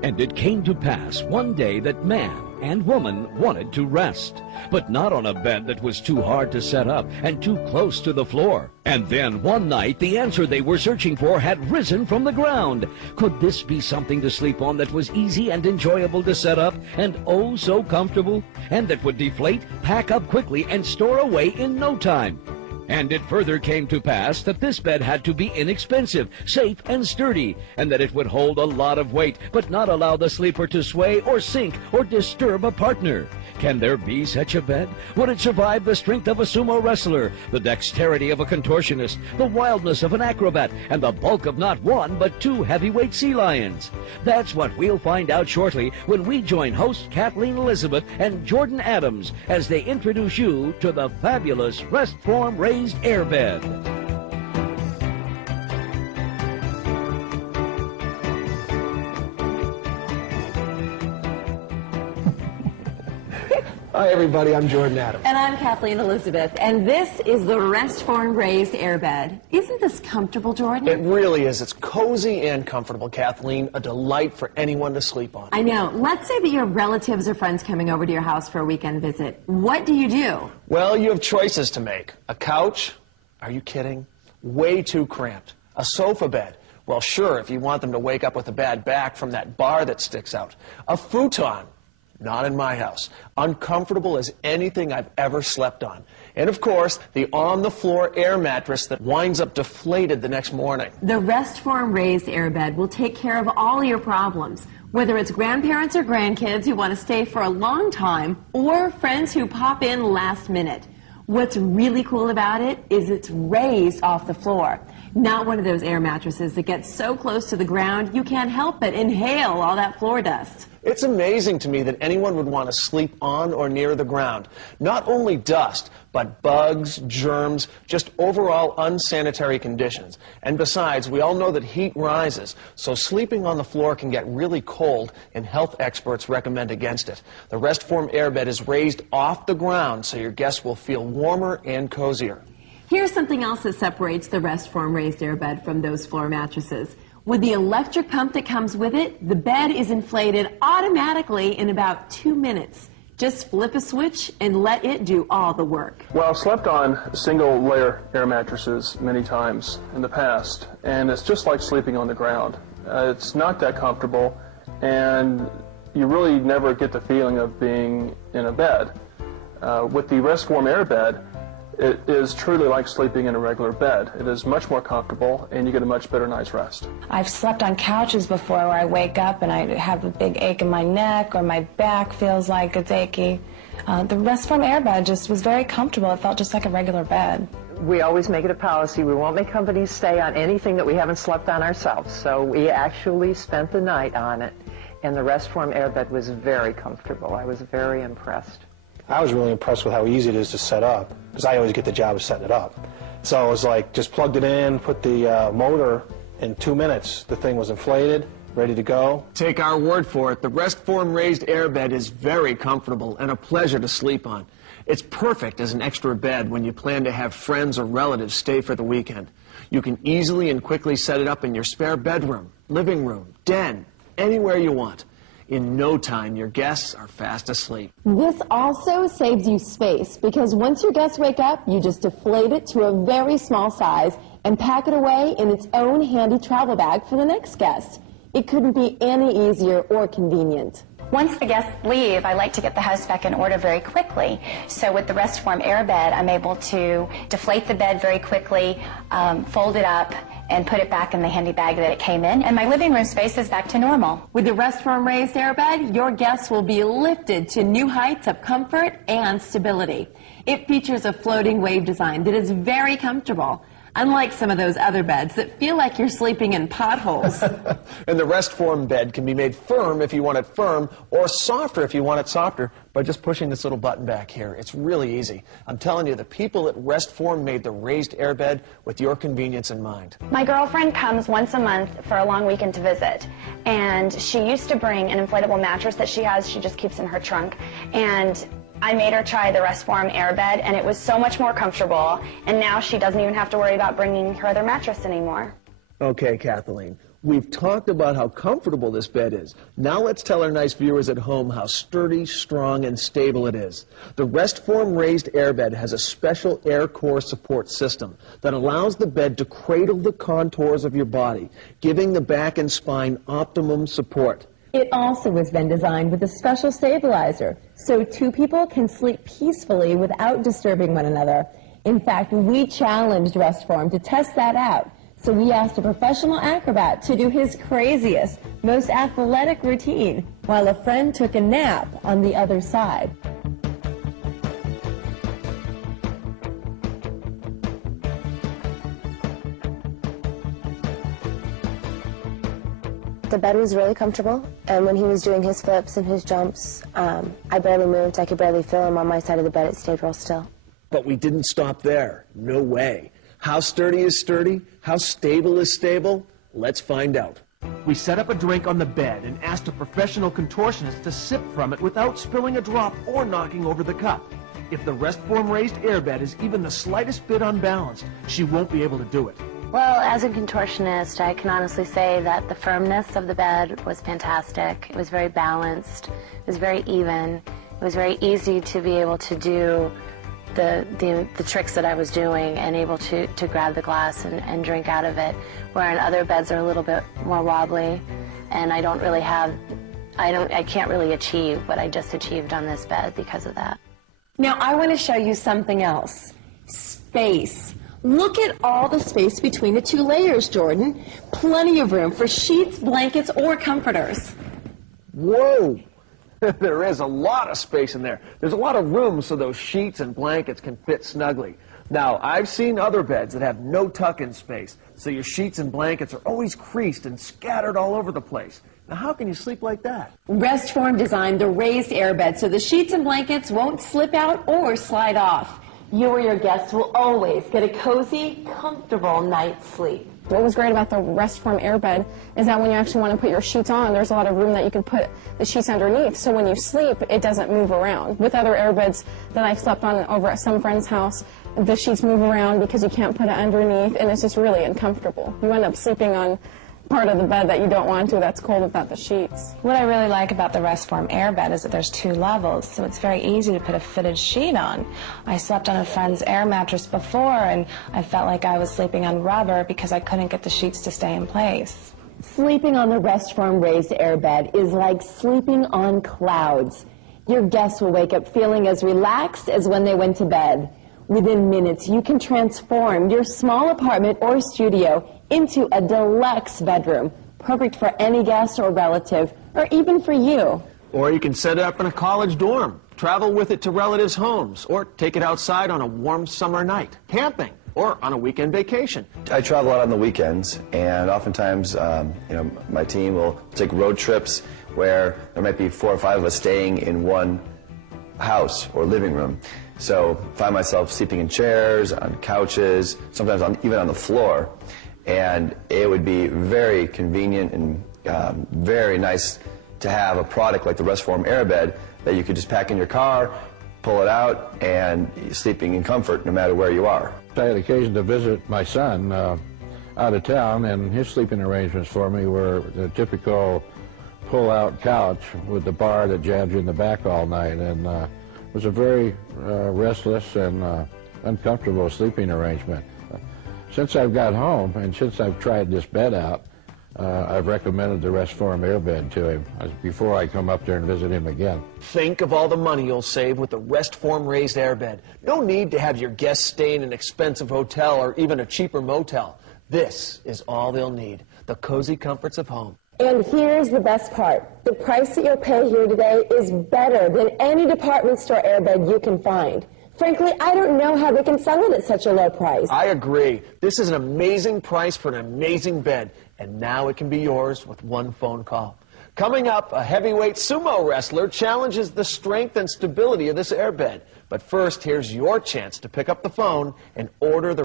And it came to pass one day that man and woman wanted to rest, but not on a bed that was too hard to set up and too close to the floor. And then one night the answer they were searching for had risen from the ground. Could this be something to sleep on that was easy and enjoyable to set up and oh so comfortable, and that would deflate, pack up quickly, and store away in no time? And it further came to pass that this bed had to be inexpensive, safe, and sturdy, and that it would hold a lot of weight, but not allow the sleeper to sway or sink or disturb a partner. Can there be such a bed? Would it survive the strength of a sumo wrestler, the dexterity of a contortionist, the wildness of an acrobat, and the bulk of not one but two heavyweight sea lions? That's what we'll find out shortly when we join hosts Kathleen Elizabeth and Jordan Adams as they introduce you to the fabulous Restform Raised Airbed. Hi everybody, I'm Jordan Adams. And I'm Kathleen Elizabeth, and this is the Restform Raised Airbed. Isn't this comfortable, Jordan? It really is. It's cozy and comfortable, Kathleen. A delight for anyone to sleep on. I know. Let's say that you have relatives or friends coming over to your house for a weekend visit. What do you do? Well, you have choices to make. A couch? Are you kidding? Way too cramped. A sofa bed? Well, sure, if you want them to wake up with a bad back from that bar that sticks out. A futon? Not in my house. Uncomfortable as anything I've ever slept on. And of course, the on-the-floor air mattress that winds up deflated the next morning. The Restform Raised Airbed will take care of all your problems, whether it's grandparents or grandkids who want to stay for a long time, or friends who pop in last minute. What's really cool about it is it's raised off the floor. Not one of those air mattresses that gets so close to the ground you can't help but inhale all that floor dust. It's amazing to me that anyone would want to sleep on or near the ground. Not only dust, but bugs, germs, just overall unsanitary conditions. And besides, we all know that heat rises, so sleeping on the floor can get really cold, and health experts recommend against it. The Restform Airbed is raised off the ground, so your guests will feel warmer and cozier. Here's something else that separates the Restform Raised Airbed from those floor mattresses. With the electric pump that comes with it, the bed is inflated automatically in about 2 minutes. Just flip a switch and let it do all the work. Well, I've slept on single-layer air mattresses many times in the past, and it's just like sleeping on the ground. It's not that comfortable, and you really never get the feeling of being in a bed. With the Restform Airbed, it is truly like sleeping in a regular bed. It is much more comfortable, and you get a much better night's rest. I've slept on couches before where I wake up and I have a big ache in my neck, or my back feels like it's achy. The Restform Airbed just was very comfortable. It felt just like a regular bed. We always make it a policy. We won't make companies stay on anything that we haven't slept on ourselves. So we actually spent the night on it, and the Restform Airbed was very comfortable. I was very impressed. I was really impressed with how easy it is to set up, because I always get the job of setting it up. So it was like, just plugged it in, put the motor, in 2 minutes, the thing was inflated, ready to go. Take our word for it, the Restform Raised Airbed is very comfortable and a pleasure to sleep on. It's perfect as an extra bed when you plan to have friends or relatives stay for the weekend. You can easily and quickly set it up in your spare bedroom, living room, den, anywhere you want. In no time, your guests are fast asleep. This also saves you space, because once your guests wake up, you just deflate it to a very small size and pack it away in its own handy travel bag for the next guest. It couldn't be any easier or convenient. Once the guests leave, I like to get the house back in order very quickly. So with the Restform Airbed, I'm able to deflate the bed very quickly, fold it up, and put it back in the handy bag that it came in, and my living room space is back to normal. With the Restform Raised Airbed, your guests will be lifted to new heights of comfort and stability. It features a floating wave design that is very comfortable, unlike some of those other beds that feel like you're sleeping in potholes. And the Restform bed can be made firm if you want it firm, or softer if you want it softer, by just pushing this little button back here. It's really easy. I'm telling you, the people at Restform made the Raised Airbed with your convenience in mind. My girlfriend comes once a month for a long weekend to visit, and she used to bring an inflatable mattress that she has, she just keeps in her trunk, and I made her try the Restform Airbed, and it was so much more comfortable, and now she doesn't even have to worry about bringing her other mattress anymore. Okay, Kathleen, We've talked about how comfortable this bed is. Now let's tell our nice viewers at home how sturdy, strong, and stable it is. The Restform raised airbed has a special air core support system that allows the bed to cradle the contours of your body, giving the back and spine optimum support. It also has been designed with a special stabilizer, so two people can sleep peacefully without disturbing one another. In fact, we challenged Restform to test that out. So we asked a professional acrobat to do his craziest, most athletic routine, while a friend took a nap on the other side. The bed was really comfortable, and when he was doing his flips and his jumps, I barely moved. I could barely feel him on my side of the bed. It stayed real still. But we didn't stop there. No way. How sturdy is sturdy? How stable is stable? Let's find out. We set up a drink on the bed and asked a professional contortionist to sip from it without spilling a drop or knocking over the cup. If the Restform raised airbed is even the slightest bit unbalanced, she won't be able to do it. Well, as a contortionist, I can honestly say that the firmness of the bed was fantastic. It was very balanced. It was very even. It was very easy to be able to do the tricks that I was doing and able to grab the glass and drink out of it, wherein other beds are a little bit more wobbly, and I can't really achieve what I just achieved on this bed because of that. Now I want to show you something else. Space. Look at all the space between the two layers, Jordan. Plenty of room for sheets, blankets, or comforters. Whoa! There is a lot of space in there. There's a lot of room so those sheets and blankets can fit snugly. Now, I've seen other beds that have no tuck-in space, so your sheets and blankets are always creased and scattered all over the place. Now, how can you sleep like that? Restform designed the raised airbed so the sheets and blankets won't slip out or slide off. You or your guests will always get a cozy, comfortable night's sleep. What was great about the Restform airbed is that when you actually want to put your sheets on, there's a lot of room that you can put the sheets underneath, so when you sleep, it doesn't move around. With other airbeds that I've slept on over at some friend's house, the sheets move around because you can't put it underneath, and it's just really uncomfortable. You end up sleeping on part of the bed that you don't want to, that's cold without the sheets. What I really like about the Restform airbed is that there's 2 levels, so it's very easy to put a fitted sheet on. I slept on a friend's air mattress before, and I felt like I was sleeping on rubber because I couldn't get the sheets to stay in place. Sleeping on the Restform raised airbed is like sleeping on clouds. Your guests will wake up feeling as relaxed as when they went to bed. Within minutes, you can transform your small apartment or studio into a deluxe bedroom, perfect for any guest or relative, or even for you. Or you can set it up in a college dorm, travel with it to relatives' homes, or take it outside on a warm summer night, camping, or on a weekend vacation. I travel out on the weekends, and oftentimes, my team will take road trips where there might be 4 or 5 of us staying in one house or living room. So find myself sleeping in chairs, on couches, sometimes even on the floor. And it would be very convenient and very nice to have a product like the Restform airbed that you could just pack in your car, pull it out, and sleeping in comfort no matter where you are. I had occasion to visit my son out of town, and his sleeping arrangements for me were the typical pull-out couch with the bar that jabs you in the back all night, and it was a very restless and uncomfortable sleeping arrangement. Since I've got home and since I've tried this bed out, I've recommended the Restform airbed to him before I come up there and visit him again. Think of all the money you'll save with the Restform raised airbed. No need to have your guests stay in an expensive hotel or even a cheaper motel. This is all they'll need, the cozy comforts of home. And here's the best part. The price that you'll pay here today is better than any department store airbed you can find. Frankly, I don't know how they can sell it at such a low price. I agree. This is an amazing price for an amazing bed, and now it can be yours with one phone call. Coming up, a heavyweight sumo wrestler challenges the strength and stability of this airbed. But first, here's your chance to pick up the phone and order the